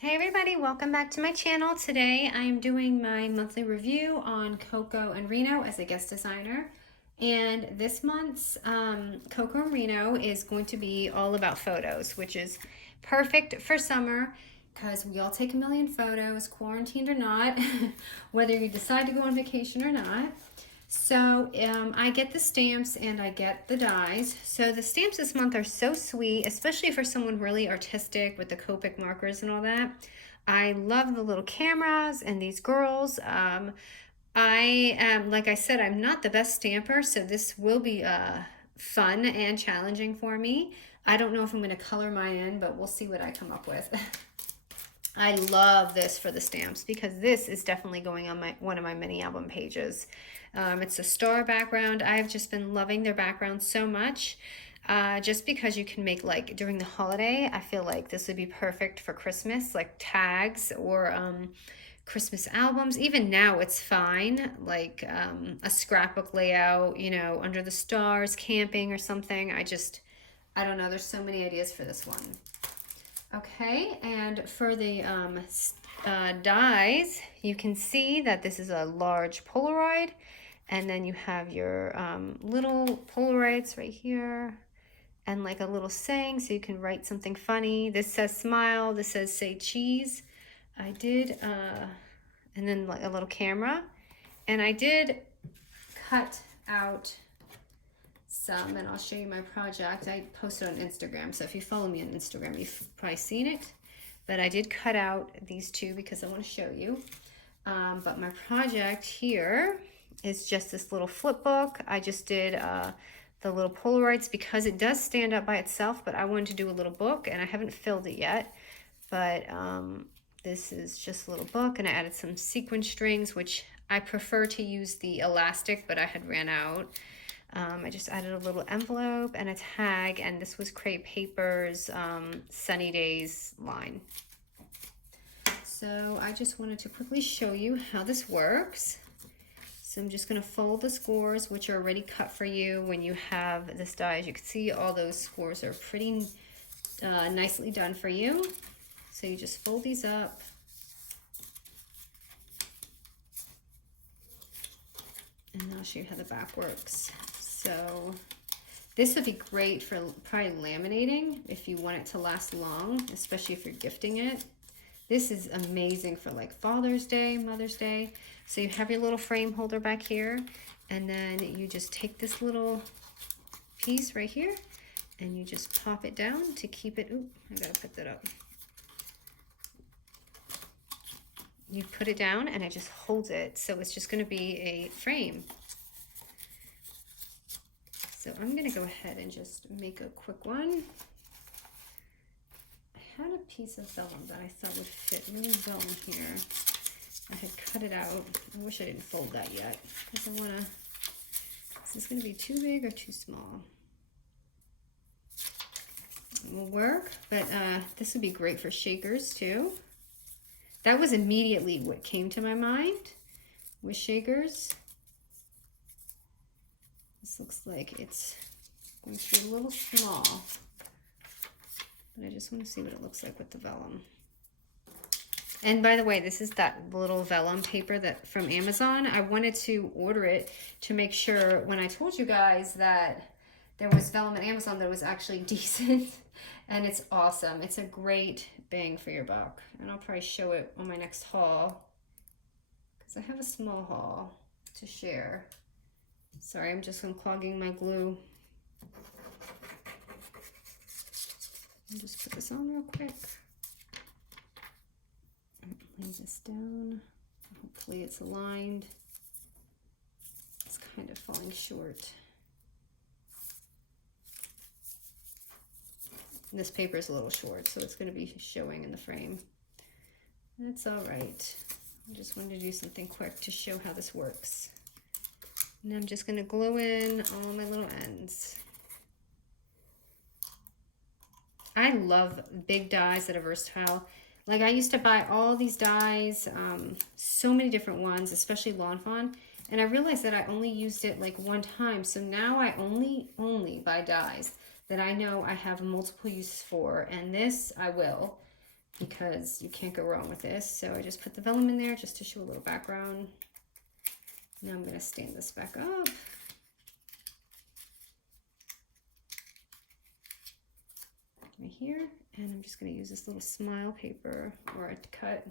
Hey everybody, welcome back to my channel. Today I am doing my monthly review on CocoandReno as a guest designer. And this month's CocoandReno is going to be all about photos, which is perfect for summer because we all take a million photos, quarantined or not, whether you decide to go on vacation or not. So I get the stamps and I get the dies. So the stamps this month are so sweet, especially for someone really artistic with the Copic markers and all that. I love the little cameras and these girls. I am, like I said, I'm not the best stamper, so this will be fun and challenging for me. I don't know if I'm going to color mine in, but we'll see what I come up with. I love this for the stamps because this is definitely going on one of my mini album pages. It's a star background. I've just been loving their background so much. Just because you can make, like, during the holiday, I feel like this would be perfect for Christmas, like tags or Christmas albums. Even now it's fine, like a scrapbook layout, you know, under the stars, camping or something. I don't know, there's so many ideas for this one. Okay, and for the dies, you can see that this is a large Polaroid, and then you have your little Polaroids right here, and like a little saying, so you can write something funny. This says smile, this says say cheese. I did, and then like a little camera, and I did cut out some, and I'll show you my project. I posted on Instagram, so if you follow me on Instagram, you've probably seen it. But I did cut out these two because I want to show you. But my project here is just this little flip book. I just did the little Polaroids because it does stand up by itself, but I wanted to do a little book, and I haven't filled it yet. But this is just a little book, and I added some sequin strings, which I prefer to use the elastic, but I had ran out. I just added a little envelope and a tag, and this was Crepe Paper's Sunny Days line. So I just wanted to quickly show you how this works. So I'm just going to fold the scores, which are already cut for you when you have this die. As you can see, all those scores are pretty nicely done for you. So you just fold these up. And I'll show you how the back works. So this would be great for probably laminating if you want it to last long, especially if you're gifting it. This is amazing for like Father's Day, Mother's Day. So you have your little frame holder back here, and then you just take this little piece right here and you just pop it down to keep it. Ooh, I gotta put that up. You put it down and it just holds it. So it's just gonna be a frame. So I'm gonna go ahead and just make a quick one. I had a piece of vellum that I thought would fit really well in here. I had cut it out. I wish I didn't fold that yet because I wanna, is this gonna be too big or too small? It will work, but this would be great for shakers too. That was immediately what came to my mind with shakers. This looks like it's going to be a little small, but I just want to see what it looks like with the vellum. And by the way, this is that little vellum paper that from Amazon. I wanted to order it to make sure when I told you guys that there was vellum at Amazon that was actually decent, and it's awesome. It's a great bang for your buck, and I'll probably show it on my next haul because I have a small haul to share. Sorry, I'm just unclogging my glue. I'll just put this on real quick. Lay this down. Hopefully it's aligned. It's kind of falling short. This paper is a little short, so it's going to be showing in the frame. That's all right. I just wanted to do something quick to show how this works. And I'm just going to glue in all my little ends. I love big dies that are versatile. Like I used to buy all these dies, so many different ones, especially Lawn Fawn, and I realized that I only used it like one time. So now I only buy dies that I know I have multiple uses for, and this I will. because you can't go wrong with this. So I just put the vellum in there just to show a little background. Now I'm going to stand this back up. Right here, and I'm just going to use this little smile paper or a cut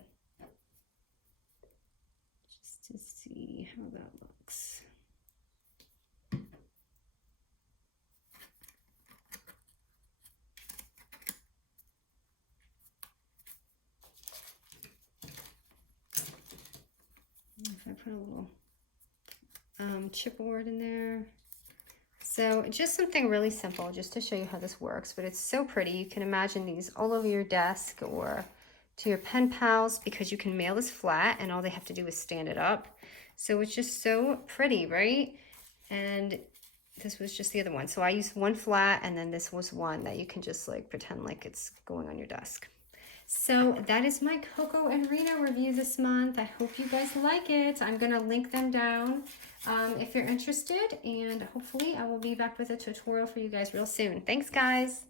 just to see how that looks. If I put a little chipboard in there. So just something really simple just to show you how this works, but it's so pretty. You can imagine these all over your desk or to your pen pals because you can mail this flat and all they have to do is stand it up. So it's just so pretty, right? And this was just the other one. So I used one flat and then this was one that you can just like pretend like it's going on your desk. So that is my Coco and Reno review this month. I hope you guys like it. I'm going to link them down if you're interested, and hopefully I will be back with a tutorial for you guys real soon. Thanks, guys.